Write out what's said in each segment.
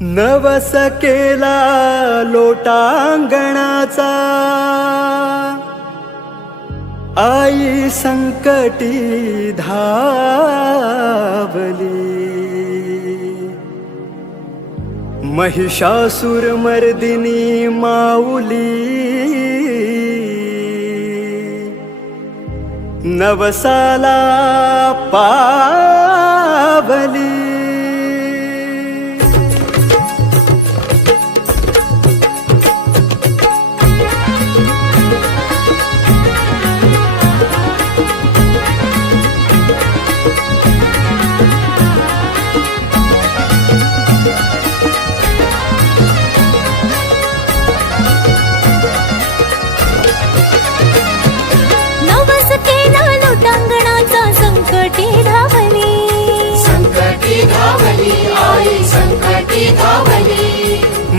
नवस केला लोटांगणाचा. आई संकटी धावली. महिषासुर मर्दिनी माऊली. नवसाला पावली.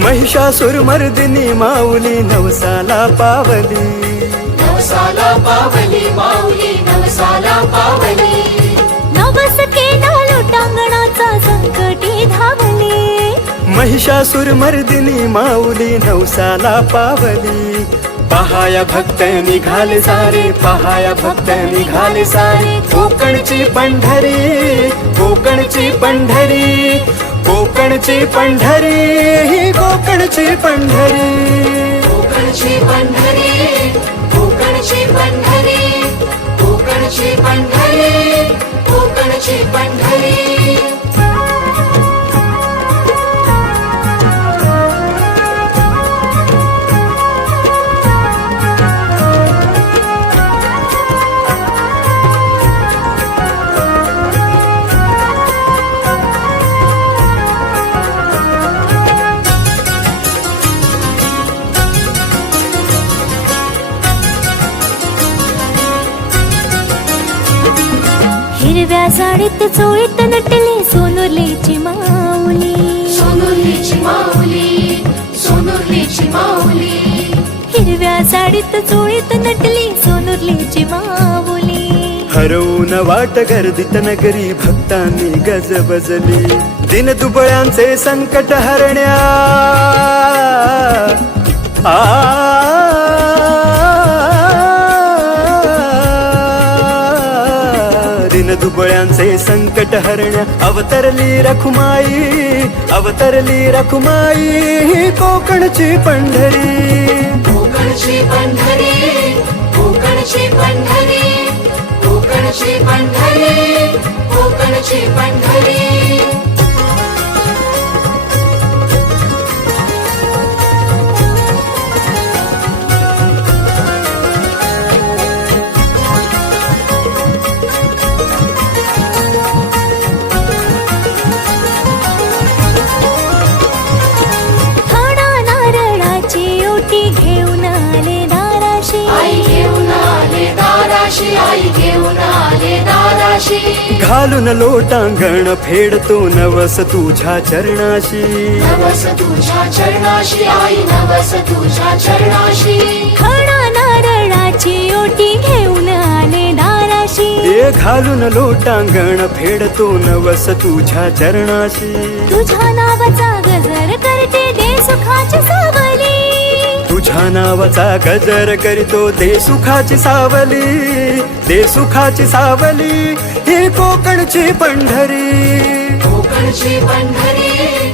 महिषासुर मर्दिनी माऊली नवसाला पावली. नवसाला पावली माऊली नवसाला पावली. नवस केला लोटांगणाचा संकटी धावली. महिषासुर मर्दिनी माऊली नवसाला पावली. पहाया भक्त निघाले सारे पहाया भक्त निघाले सारे. कोकणची पंढरी कोकणची पंढरी कोकणची पंढरी कोकणची पंढरी. कोकणची पंढरी कोकणची पंढरी कोकणची पंढरी कोकणची पंढरी. हिरव्या साडीत चोळीत नटली सोनुलीची माऊली. सोनुलीची माऊली सोनुलीची माऊली. हिरव्या साडीत चोळीत नटली सोनुलीची माऊली. हरवून वाट गर्दीत नगरी भक्तांनी गज बजली. दिन दुबळ्यांचे संकट हरण्या. आ दुबळ्यांचे संकट हरण्या अवतरली रखुमाई अवतरली रखुमाई ही कोकणची पंढरी. दाराशी आई घेऊन आले दाराशी घालून लोटांगण फेडतो नवस तुझ्या चरणाशी. नवस तुझ्या चरणाशी आई नवस तुझ्या चरणाशी. हाडा नारळाची ओटी घेऊन आले दाराशी. ये घालून लोटांगण फेडतो नवस तुझ्या चरणाशी. तुझ्या नावाचा गजर करते दे सुखाची तुझ्या नावाचा गजर करीतो दे सुखाची सावली दे सुखाची सावली ही कोकणची पंढरी. कोकणची पंढरी.